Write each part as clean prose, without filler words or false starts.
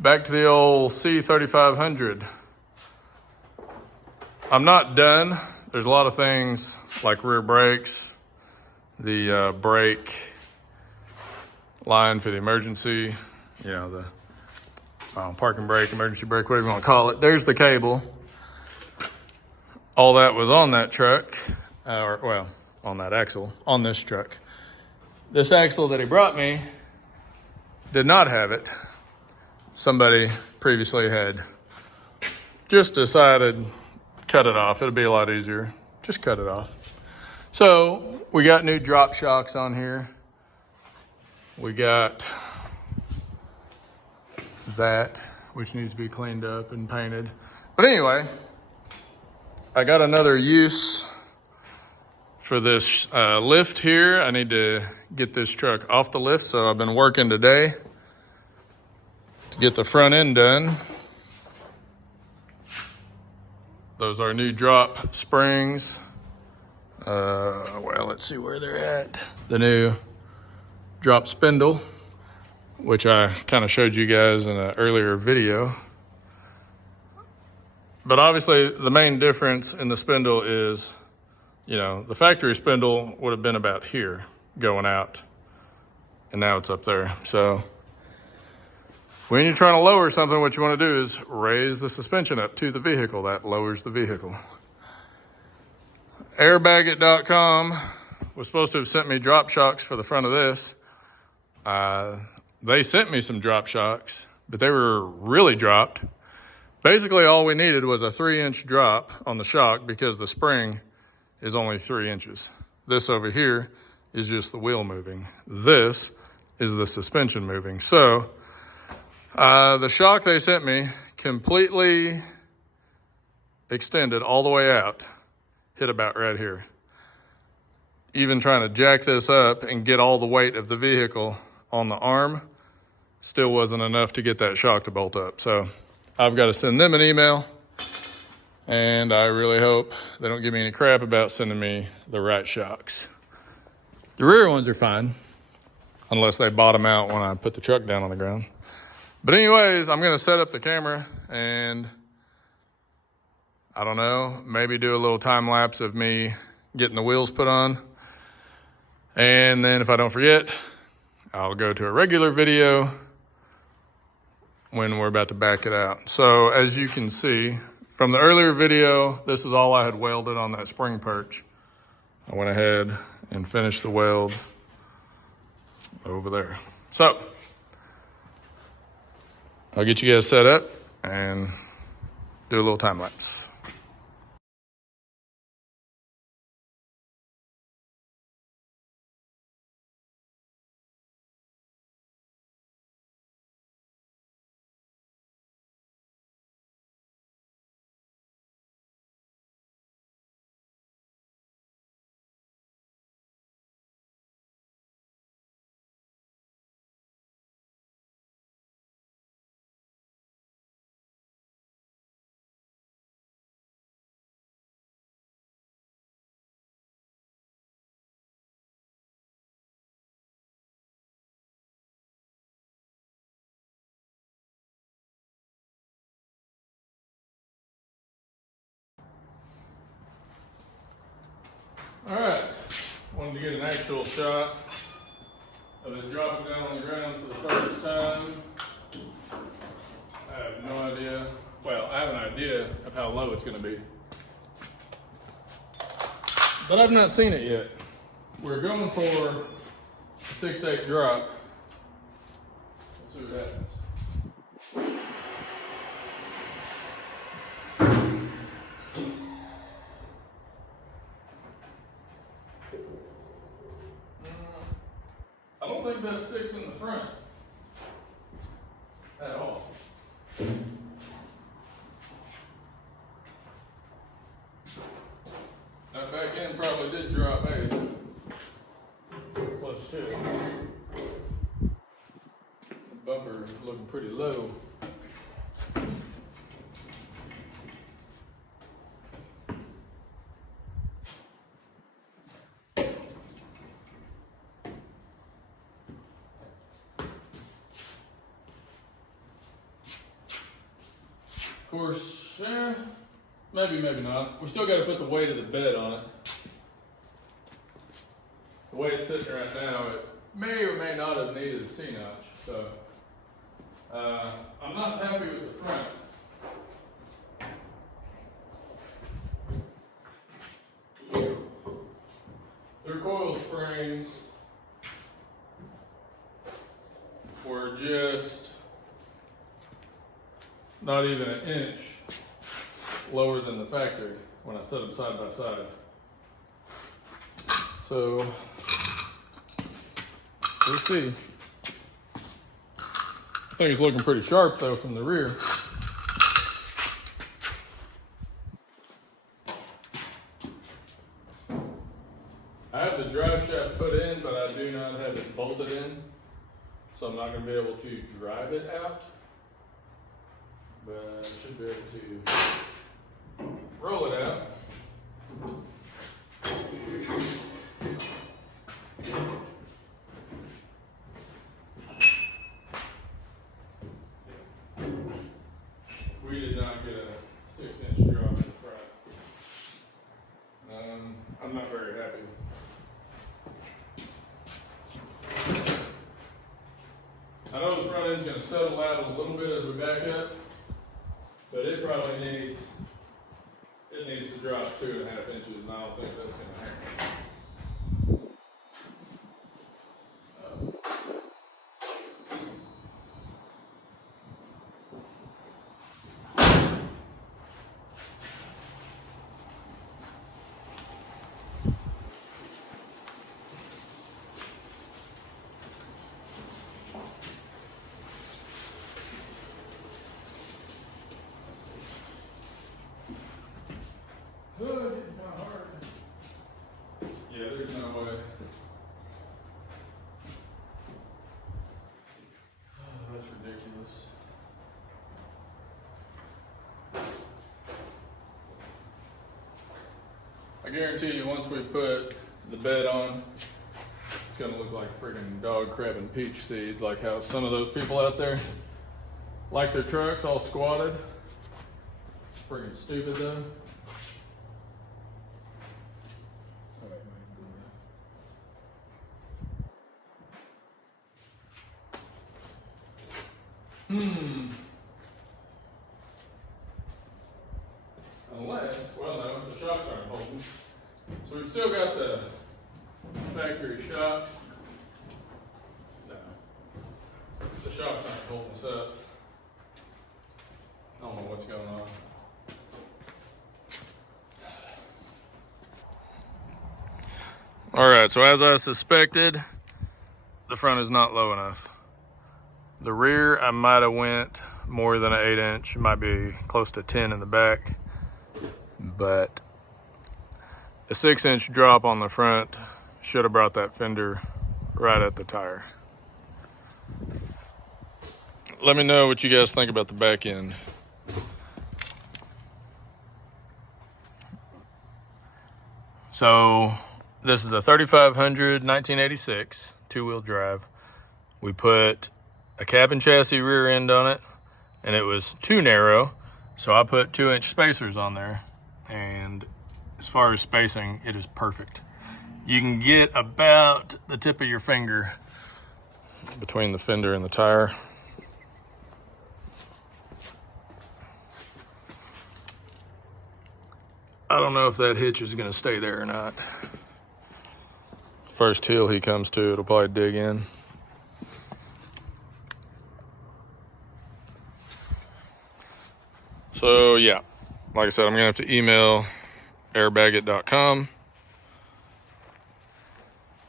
Back to the old C3500. I'm not done. There's a lot of things like rear brakes, the brake line for the emergency, you know, the parking brake, emergency brake, whatever you want to call it. There's the cable. All that was on that truck, on that axle, on this truck. This axle that he brought me did not have it. Somebody previously had just decided, cut it off. It'll be a lot easier. Just cut it off. So we got new drop shocks on here. We got that, which needs to be cleaned up and painted. But anyway, I got another use for this lift here. I need to get this truck off the lift, so I've been working today to get the front end done. Those are new drop springs. Well, let's see where they're at. The new drop spindle, which I kind of showed you guys in an earlier video. But obviously the main difference in the spindle is, you know, the factory spindle would have been about here going out, and now it's up there. So when you're trying to lower something, what you want to do is raise the suspension up to the vehicle. That lowers the vehicle. Airbagit.com was supposed to have sent me drop shocks for the front of this. They sent me some drop shocks, but they were really dropped. Basically, all we needed was a 3-inch drop on the shock because the spring is only 3 inches. This over here is just the wheel moving. This is the suspension moving. So the shock they sent me completely extended all the way out, hit about right here. Even trying to jack this up and get all the weight of the vehicle on the arm still wasn't enough to get that shock to bolt up. So I've got to send them an email, and I really hope they don't give me any crap about sending me the right shocks. The rear ones are fine, unless they bottom out when I put the truck down on the ground. But anyways, I'm going to set up the camera and, I don't know, maybe do a little time lapse of me getting the wheels put on. And then if I don't forget, I'll go to a regular video when we're about to back it out. So as you can see from the earlier video, this is all I had welded on that spring perch. I went ahead and finished the weld over there. So I'll get you guys set up and do a little time lapse. All right, wanted to get an actual shot of it dropping down on the ground for the first time. I have no idea. Well, I have an idea of how low it's going to be, but I've not seen it yet. We're going for a 6/8 drop. Let's see what happens. I don't think that's 6 in the front at all. That back end probably did drop 8. Close to it. The bumper is looking pretty low. Of course, maybe not. We still got to put the weight of the bed on it. The way it's sitting right now, it may or may not have needed a C-notch. So I'm not happy with the front. Their coil springs were just not even an inch lower than the factory when I set them side by side. So we'll see. I think it's looking pretty sharp though from the rear. I have the drive shaft put in, but I do not have it bolted in, so I'm not going to be able to drive it out. But I should be able to roll it out. We did not get a 6-inch drop in the front. I'm not very happy. I know the front end's going to settle out a little bit as we back up, but it probably needs to drop 2.5 inches, and I don't think that's going to happen. Yeah, there's no way. Oh, that's ridiculous. I guarantee you, once we put the bed on, it's gonna look like freaking dog crap and peach seeds, like how some of those people out there like their trucks all squatted. It's freaking stupid though. Unless, well no, the shocks aren't holding. So we've still got the factory shocks. No. The shocks aren't holding us up. I don't know what's going on. Alright, so as I suspected, the front is not low enough. The rear, I might have went more than an 8-inch. It might be close to 10 in the back. But a 6-inch drop on the front should have brought that fender right at the tire. Let me know what you guys think about the back end. So this is a 3500 1986 two-wheel drive. We put a cab and chassis rear end on it, and it was too narrow, so I put 2-inch spacers on there, and as far as spacing, it is perfect. You can get about the tip of your finger between the fender and the tire. I don't know if that hitch is going to stay there or not. First hill he comes to, it'll probably dig in. So yeah, like I said, I'm gonna have to email airbagit.com,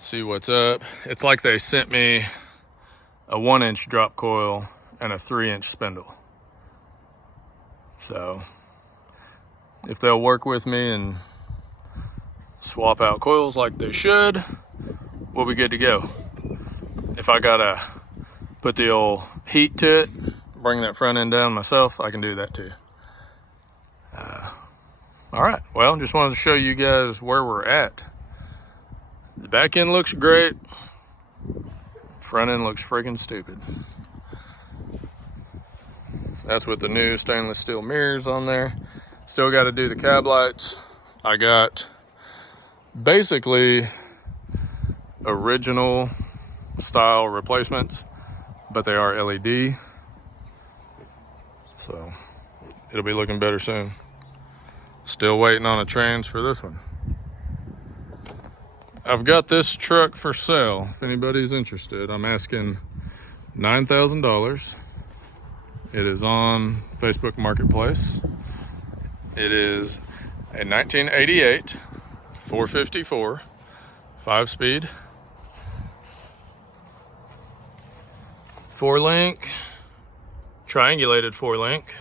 see what's up. It's like they sent me a 1-inch drop coil and a 3-inch spindle. So if they'll work with me and swap out coils like they should, we'll be good to go. If I gotta put the old heat to it, bring that front end down myself, I can do that too. All right, well, just wanted to show you guys where we're at. The back end looks great. Front end looks freaking stupid. That's with the new stainless steel mirrors on there. Still got to do the cab lights. I got basically original style replacements, but they are LED. So it'll be looking better soon. Still waiting on a trans for this one. I've got this truck for sale. If anybody's interested, I'm asking $9,000. It is on Facebook Marketplace. It is a 1988 454 5-speed 4-link, triangulated 4-link,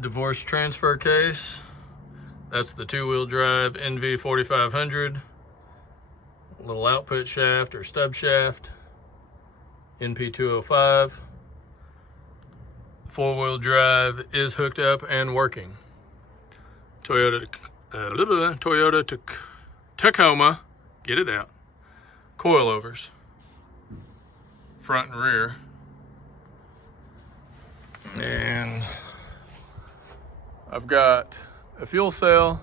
divorce transfer case. That's the 2-wheel drive NV 4500. Little output shaft or stub shaft. NP 205. 4-wheel drive is hooked up and working. Toyota Tacoma, get it out. Coilovers, front and rear. And I've got a fuel cell.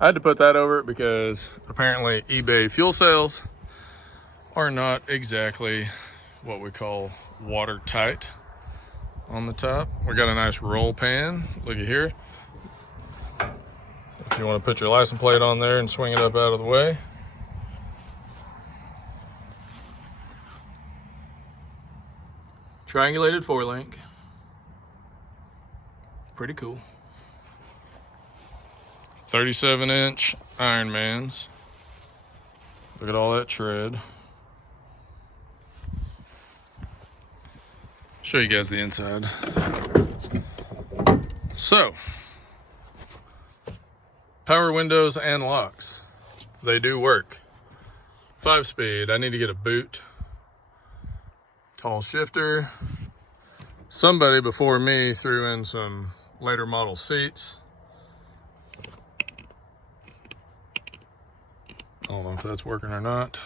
I had to put that over it because apparently eBay fuel cells are not exactly what we call watertight on the top. We got a nice roll pan, looky here. If you want to put your license plate on there and swing it up out of the way. Triangulated 4-link. Pretty cool. 37-inch Ironmans. Look at all that tread. Show you guys the inside. So, power windows and locks. They do work. 5-speed. I need to get a boot. Tall shifter. Somebody before me threw in some later model seats. I don't know if that's working or not.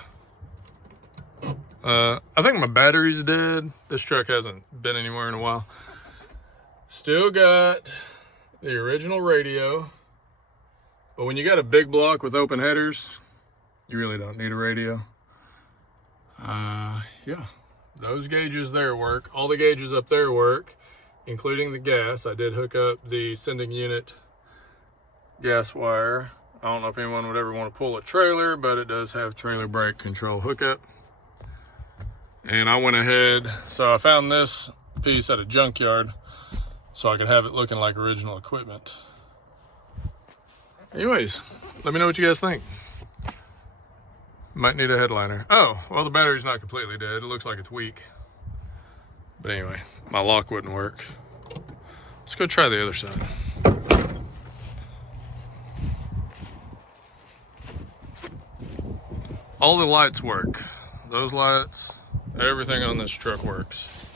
I think my battery's dead. This truck hasn't been anywhere in a while. Still got the original radio. But when you got a big block with open headers, you really don't need a radio. Yeah, those gauges there work. All the gauges up there work, including the gas. I did hook up the sending unit gas wire. I don't know if anyone would ever want to pull a trailer, but it does have trailer brake control hookup. And I went ahead, so I found this piece at a junkyard so I could have it looking like original equipment. Anyways, let me know what you guys think. Might need a headliner. Oh, well, the battery's not completely dead. It looks like it's weak. But anyway, my lock wouldn't work. Let's go try the other side. All the lights work. Those lights, everything on this truck works.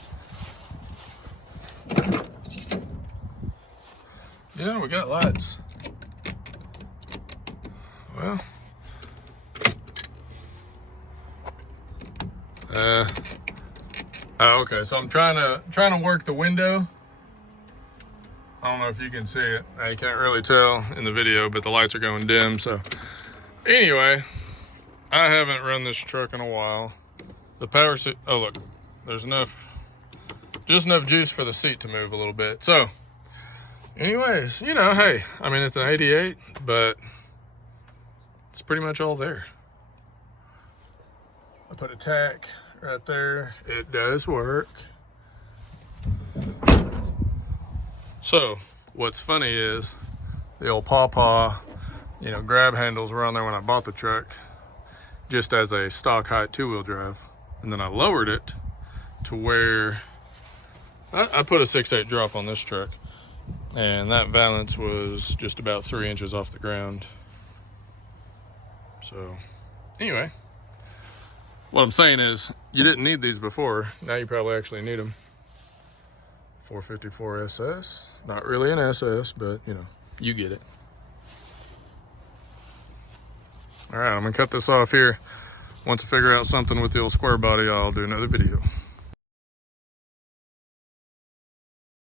Yeah, we got lights. Well, okay, so I'm trying to work the window. I don't know if you can see it. You can't really tell in the video, but the lights are going dim. So anyway, I haven't run this truck in a while. The power seat, oh look, there's just enough juice for the seat to move a little bit. So anyways, you know, hey, I mean, it's an 88, but it's pretty much all there. I put a tack right there. It does work. So what's funny is the old pawpaw, you know, grab handles were on there when I bought the truck, just as a stock height 2-wheel drive. And then I lowered it to where I put a 6/8 drop on this truck, and that valance was just about 3 inches off the ground. So anyway, what I'm saying is you didn't need these before. Now you probably actually need them. 454 SS, not really an SS, but you know, you get it. All right, I'm gonna cut this off here. Once I figure out something with the old square body, I'll do another video.